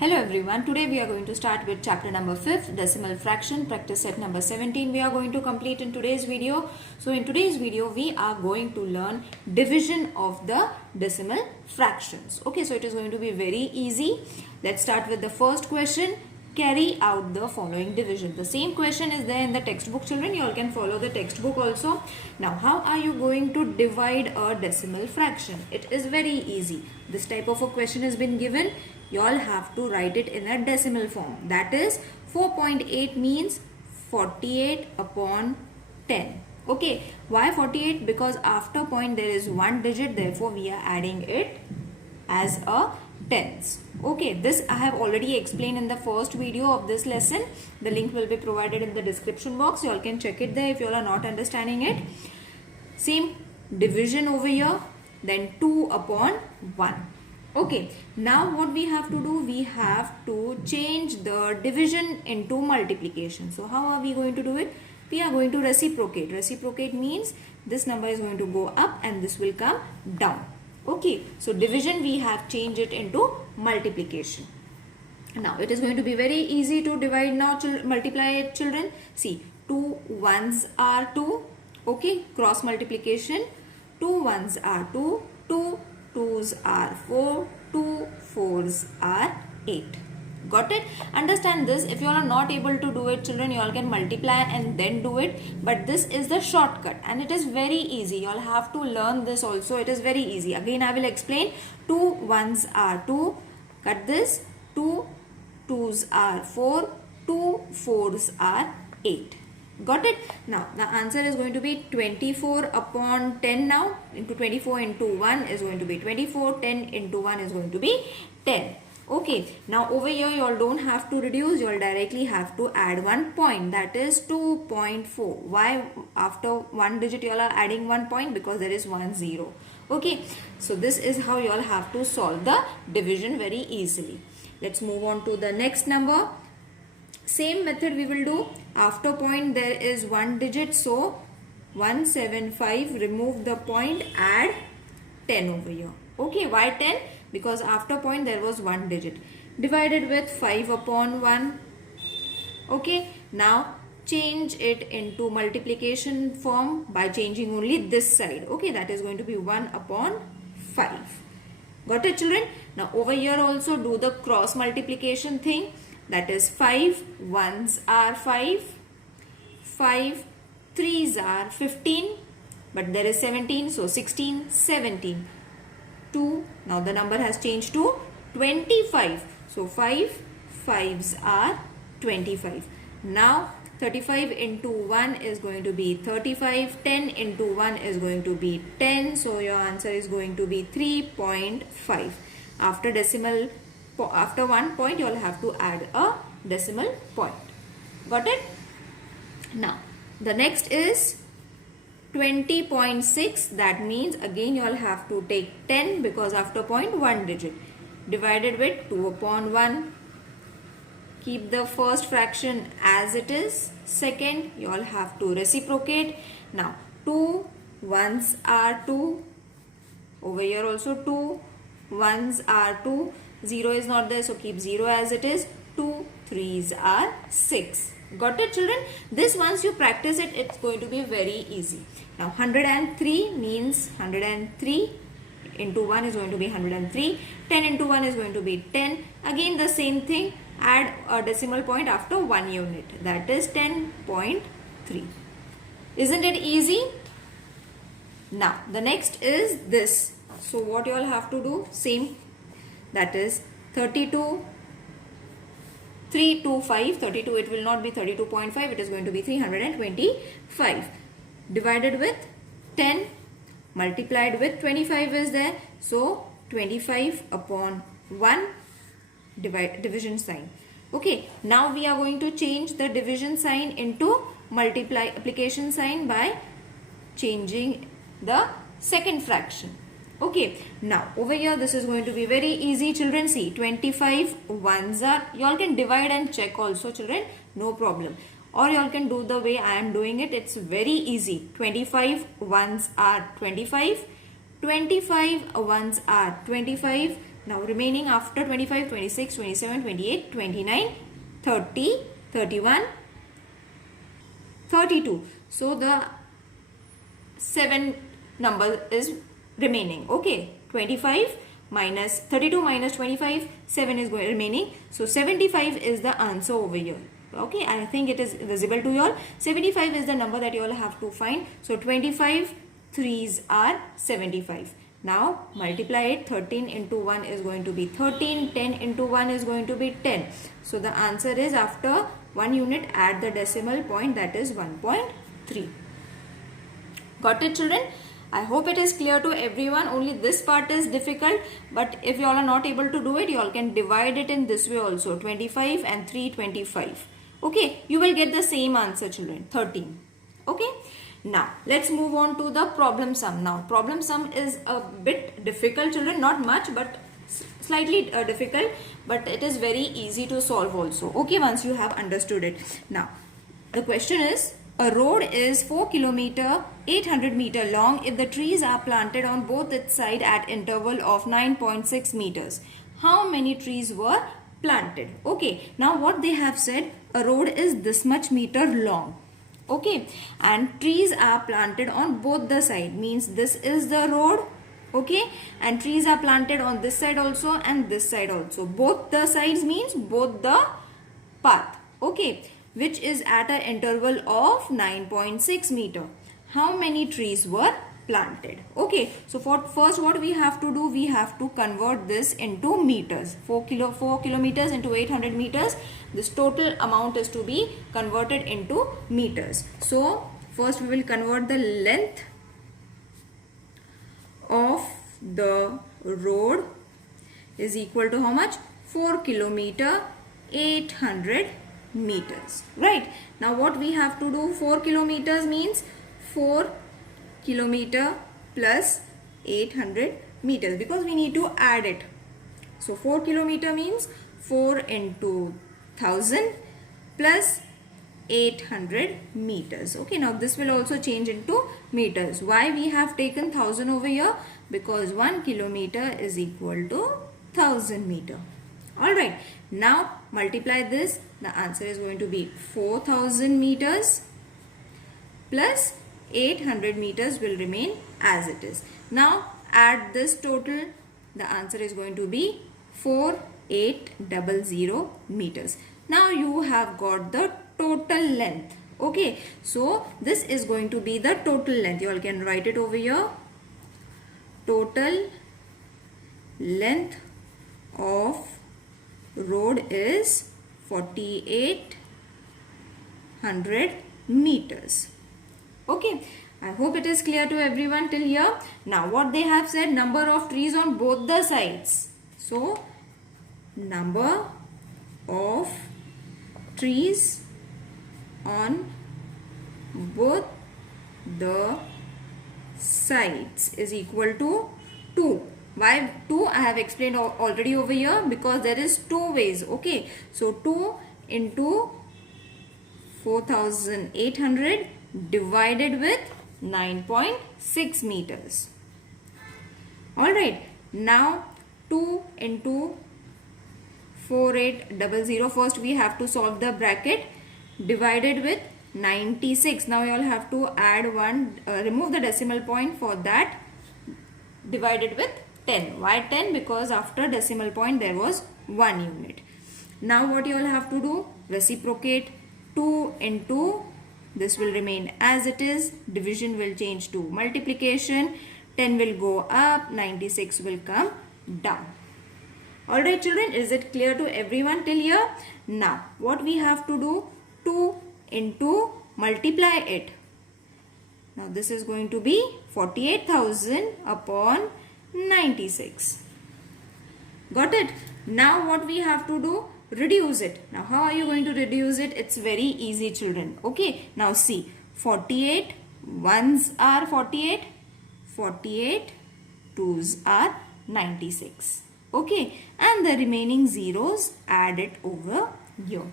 Hello everyone, today we are going to start with chapter number 5, decimal fraction, practice set number 17 we are going to complete in today's video. So in today's video we are going to learn division of the decimal fractions. Okay, so it is going to be very easy. Let's start with the first question. Carry out the following division. The same question is there in the textbook, children. You all can follow the textbook also. Now how are you going to divide a decimal fraction? It is very easy. This type of a question has been given. You all have to write it in a decimal form. That is 4.8 means 48 upon 10. Okay, why 48? Because after point there is one digit, therefore we are adding it as a tens. Okay, this I have already explained in the first video of this lesson. The link will be provided in the description box. You all can check it there if you all are not understanding it. Same division over here, then 2 upon 1. Okay, now what we have to do, we have to change the division into multiplication. So how are we going to do it? We are going to reciprocate. Reciprocate means this number is going to go up and this will come down. Okay, so division we have changed it into multiplication. Now it is going to be very easy to divide now, multiply it, children. See, 2 ones are 2. Okay, cross multiplication. 2 ones are 2, 2 2's are 4, 2 4's are 8. Got it? Understand this. If you all are not able to do it, children, you all can multiply and then do it. But this is the shortcut and it is very easy. You all have to learn this also. It is very easy. Again, I will explain. 2 ones are 2. Cut this. 2 2's are 4, 2 4's are 8. Got it? Now the answer is going to be 24 upon 10 now. Into 24 into 1 is going to be 24. 10 into 1 is going to be 10. Okay. Now over here you all don't have to reduce. You all directly have to add 1 point. That is 2.4. Why after one digit you all are adding 1 point? Because there is 1 0. Okay. So this is how you all have to solve the division very easily. Let's move on to the next number. Same method we will do. After point there is one digit, so 175, remove the point, add 10 over here. Okay, why 10? Because after point there was one digit. Divided with 5 upon 1. Okay, now change it into multiplication form by changing only this side. Okay, that is going to be 1 upon 5. Got it, children? Now over here also do the cross multiplication thing. That is 5 ones are 5, 5 threes are 15, but there is 17, so 16, 17, 2. Now the number has changed to 25. So 5 fives are 25. Now 35 into 1 is going to be 35, 10 into 1 is going to be 10. So your answer is going to be 3.5. After 1 point you all have to add a decimal point. Got it? Now the next is 20.6. That means again you all have to take 10 because after point one digit. Divided with 2 upon 1. Keep the first fraction as it is. Second you all have to reciprocate. Now 2 ones are 2. Over here also 2 ones are 2. 0 is not there, so keep 0 as it is. 2 3's are 6. Got it, children? This once you practice it, it's going to be very easy. Now 103 means 103 into 1 is going to be 103. 10 into 1 is going to be 10. Again the same thing. Add a decimal point after 1 unit. That is 10.3. Isn't it easy? Now the next is this. So what you all have to do? Same. That is 32, 325, 32, it will not be 32.5, it is going to be 325. Divided with 10, multiplied with 25 is there. So 25 upon 1, division sign. Okay, now we are going to change the division sign into multiplication sign by changing the second fraction. Okay, now over here this is going to be very easy, children. See, 25 ones are, you all can divide and check also, children, no problem. Or you all can do the way I am doing it. It's very easy. 25 ones are 25, 25 ones are 25, Now remaining after 25, 26, 27, 28, 29, 30, 31, 32. So the 7 number is remaining. Okay, 25 minus 32 minus 25, 7 is remaining. So 75 is the answer over here. Okay, I think it is visible to you all. 75 is the number that you all have to find. So 25 3s are 75. Now multiply it. 13 into 1 is going to be 13. 10 into 1 is going to be 10. So the answer is, after 1 unit, add the decimal point, that is 1.3. Got it, children? I hope it is clear to everyone. Only this part is difficult, but if you all are not able to do it, you all can divide it in this way also. 25 and 3, 25. Okay, you will get the same answer, children, 13. Okay, now let's move on to the problem sum. Now problem sum is a bit difficult, children, not much but slightly difficult, but it is very easy to solve also. Okay, once you have understood it. Now the question is, a road is 4 km 800 meter long if the trees are planted on both its sides at interval of 9.6 meters. How many trees were planted? Okay, now what they have said, a road is this much meter long. Okay, and trees are planted on both the side, means this is the road. Okay, and trees are planted on this side also and this side also. Both the sides means both the path. Okay, which is at an interval of 9.6 meter. How many trees were planted? Okay, so for first what we have to do, we have to convert this into meters. 4 kilometers into 800 meters. This total amount is to be converted into meters. So first we will convert the length of the road is equal to how much? 4 km 800 meters. Right, now what we have to do, 4 kilometers means 4 kilometer plus 800 meters, because we need to add it. So 4 kilometer means 4 into 1000 plus 800 meters. Okay, now this will also change into meters. Why we have taken 1000 over here? Because 1 kilometer is equal to 1000 meter. Alright, now multiply this. The answer is going to be 4000 meters plus 800 meters will remain as it is. Now add this total. The answer is going to be 4800 meters. Now you have got the total length. Okay, so this is going to be the total length. You all can write it over here. Total length of road is 4800 meters. Okay, I hope it is clear to everyone till here. Now what they have said, number of trees on both the sides. So number of trees on both the sides is equal to 2. Why 2? I have explained already over here, because there is 2 ways. Okay, so 2 into 4800 divided with 9.6 meters. Alright, now 2 into 4800, first we have to solve the bracket, divided with 96. Now you all have to add one, remove the decimal point for that, divided with 10. Why 10? Because after decimal point there was 1 unit. Now what you all have to do, reciprocate. 2 into, this will remain as it is, division will change to multiplication, 10 will go up, 96 will come down. Alright children, is it clear to everyone till here? Now what we have to do, 2 into, multiply it. Now this is going to be 48,000 upon 96. Got it? Now what we have to do, reduce it. Now how are you going to reduce it? It's very easy children. Okay, now see, 48 ones are 48, 48 twos are 96. Okay, and the remaining zeros added over here.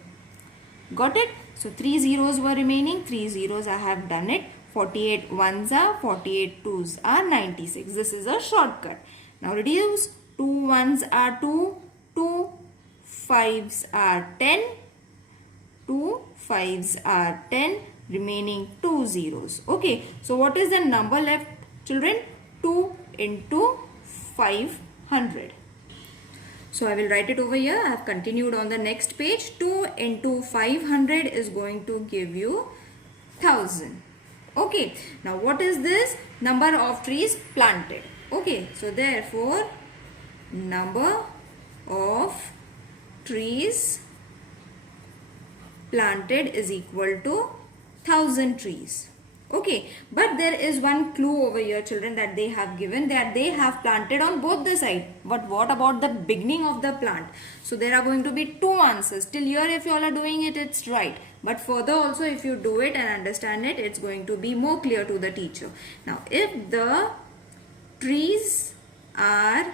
Got it? So 3 zeros were remaining, 3 zeros I have done it. 48 ones are, 48 twos are 96. This is a shortcut. Now reduce 2 ones are 2, 2 5s are 10, 2 5s are 10, remaining 2 zeros. Okay, so what is the number left, children? 2 into 500. So I will write it over here. I have continued on the next page. 2 into 500 is going to give you 1000. Okay, now what is this? Number of trees planted. Okay, so therefore number of trees planted is equal to 1000 trees. Okay, but there is one clue over here, children, that they have given, that they have planted on both the side. But what about the beginning of the plant? So there are going to be two answers. Till here, if you all are doing it, it's right. But further also, if you do it and understand it, it's going to be more clear to the teacher. Now, if the trees are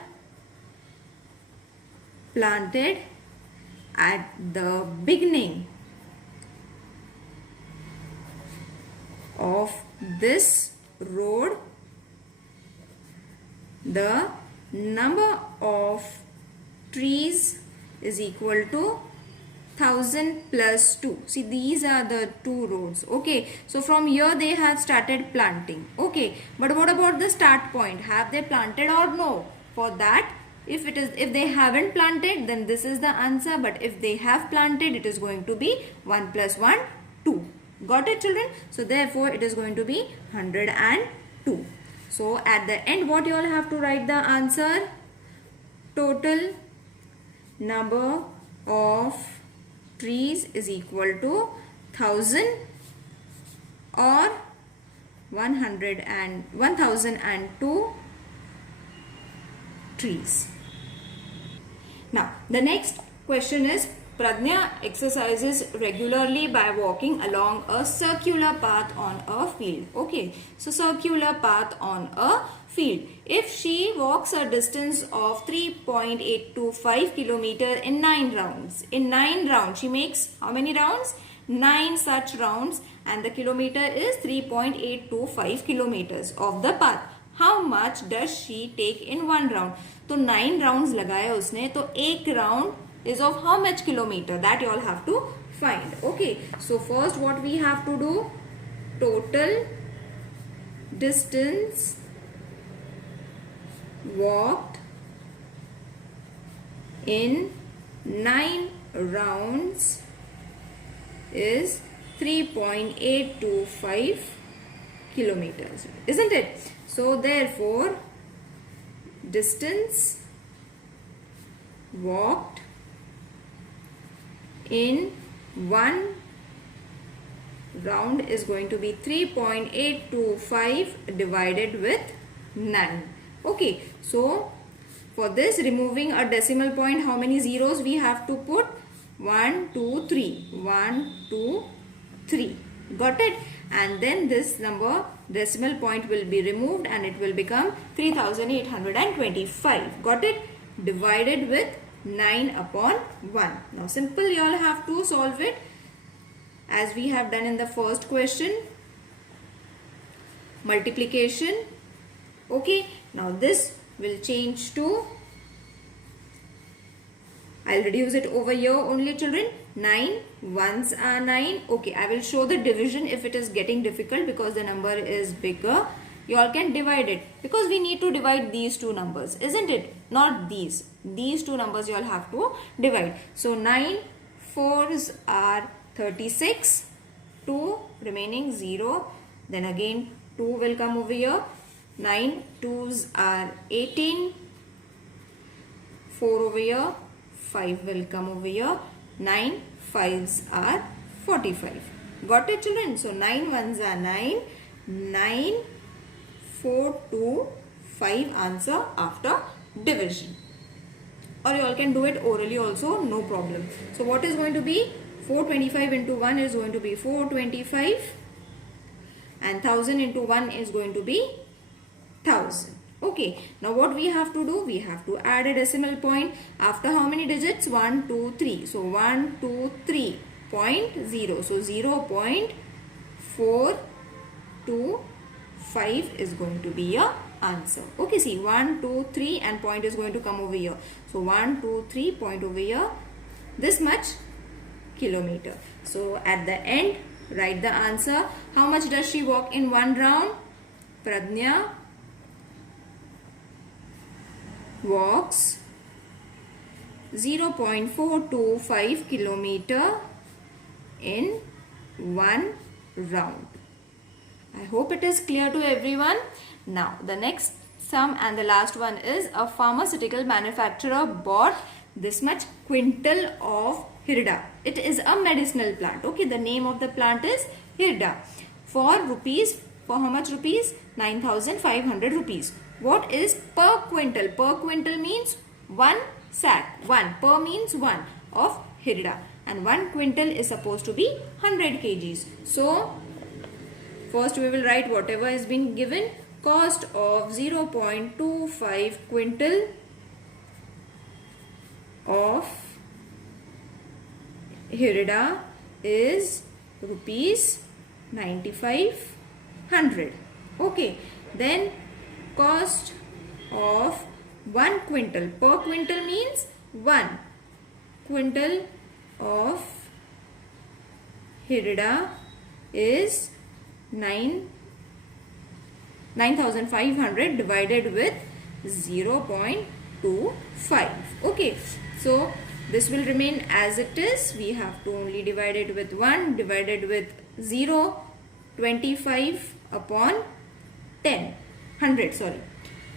planted at the beginning of this road, the number of trees is equal to 1000 plus 2. See, these are the two roads. Okay, so from here they have started planting. Okay, but what about the start point? Have they planted or no? For that, if they haven't planted, then this is the answer. But if they have planted, it is going to be 1 plus 1, 2. Got it, children? So therefore it is going to be 102. So at the end, what you all have to write the answer? Total number of trees is equal to 1000 or 1002 trees. Now the next question is, Pradnya exercises regularly by walking along a circular path on a field. Okay, so circular path on a field. If she walks a distance of 3.825 kilometer in 9 rounds. In 9 rounds, she makes how many rounds? 9 such rounds, and the kilometer is 3.825 kilometers of the path. How much does she take in one round? तो 9 rounds लगाया उसने, तो एक round is of how much kilometer? That you all have to find. Okay, so first what we have to do? Total distance walked in 9 rounds is 3.825 kilometers, isn't it? So therefore distance walked in one round is going to be 3.825 divided with 9. Okay, so for this, removing a decimal point, how many zeros we have to put? 1, 2, 3. 1, 2, 3. Got it? And then this number, decimal point, will be removed and it will become 3825. Got it? Divided with 9 upon 1. Now simple, you all have to solve it as we have done in the first question. Multiplication. Okay, now this will change to, I'll reduce it over here only, children. 9 ones are 9. Okay, I will show the division if it is getting difficult because the number is bigger. You all can divide it because we need to divide these two numbers, isn't it? Not these. These two numbers you all have to divide. So 9 4s are 36. 2 remaining 0. Then again 2 will come over here. 9 2s are 18. 4 over here. 5 will come over here. 9 5s are 45. Got it, children? So 9 1s are 9. 9 4 2 5 answer after division. Or you all can do it orally also, no problem. So what is going to be? 425 into 1 is going to be 425. And 1000 into 1 is going to be 1000. Okay, now what we have to do? We have to add a decimal point after how many digits? 1, 2, 3. So 1, 2, 3, 0.0. So 0.425 is going to be your answer. Okay, see 1, 2, 3 and point is going to come over here. So 1, 2, 3 point over here, this much kilometer. So at the end, write the answer. How much does she walk in one round? Pradnya walks 0.425 kilometer in one round. I hope it is clear to everyone. Now the next sum and the last one is a pharmaceutical manufacturer bought this much quintal of hirda. It is a medicinal plant. Okay, the name of the plant is hirda. For how much rupees? 9,500 rupees. What is per quintal? Per quintal means one sack. One per means one of hirda. And 1 quintal is supposed to be 100 kgs. So first we will write whatever has been given. Cost of 0.25 quintal of hirda is rupees 9,500. Okay, then cost of 1 quintal. Per quintal means 1 quintal of hirda is 9,500 divided with 0.25. Okay, so this will remain as it is. We have to only divide it with 1 divided with 0, 25 upon 10, 100 sorry.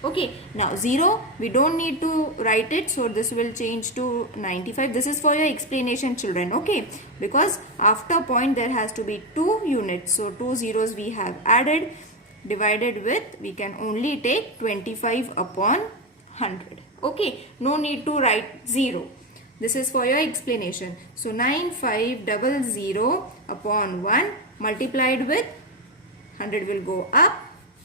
Okay, now 0 we don't need to write it, so this will change to 95. This is for your explanation, children. Okay, because after point there has to be 2 units, so 2 zeros we have added, divided with, we can only take 25 upon 100. Okay, no need to write 0. This is for your explanation. So 9500 upon 1 multiplied with 100 will go up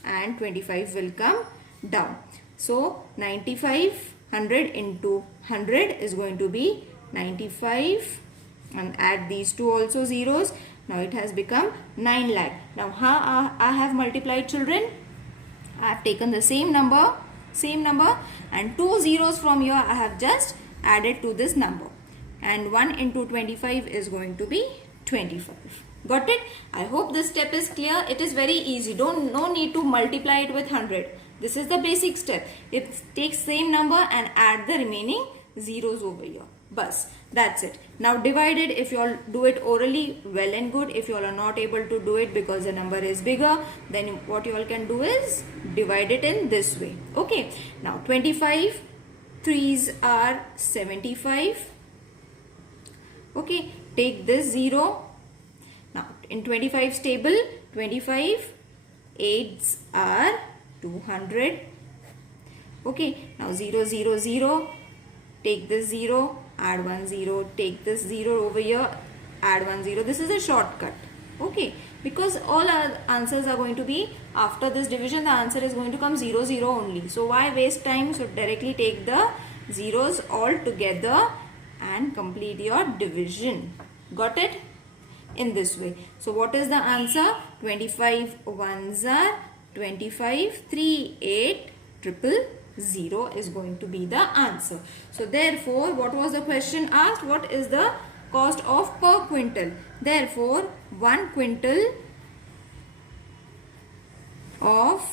and 25 will come down. So 9500 into 100 is going to be 95, and add these two also zeros. Now it has become 9 lakh. Now how I have multiplied, children? I have taken the same number and 2 zeros from here I have just added to this number, and 1 into 25 is going to be 25. Got it? I hope this step is clear. It is very easy. No need to multiply it with 100. This is the basic step. It takes same number and add the remaining zeros over here. Bas, that's it. Now divide it. If you all do it orally, well and good. If you all are not able to do it because the number is bigger, then what you all can do is divide it in this way. Okay. Now 25 3s are 75. Okay. Take this 0. Now in 25's table, 25 8s are 200. Okay. Now 0 0 0. Take this 0. Add 1 0, take this 0 over here, add 1 0. This is a shortcut. Okay, because all our answers are going to be after this division, the answer is going to come 0 0 only. So why waste time? So directly take the zeros all together and complete your division. Got it? In this way. So what is the answer? 25 1s are 25, 3 8 0 is going to be the answer. So therefore, what was the question asked? What is the cost of per quintal? Therefore, 1 quintal of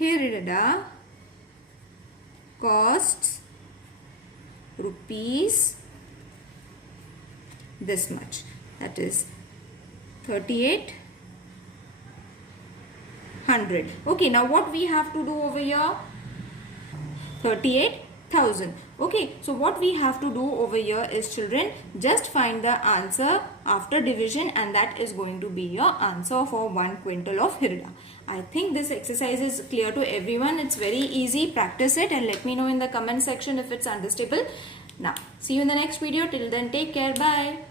hirda costs rupees this much. That is 3800. Okay, now what we have to do over here? 38,000. Okay, so what we have to do over here is, children, just find the answer after division, and that is going to be your answer for 1 quintal of hirda. I think this exercise is clear to everyone. It's very easy. Practice it and let me know in the comment section if it's understandable. Now, see you in the next video. Till then, take care. Bye.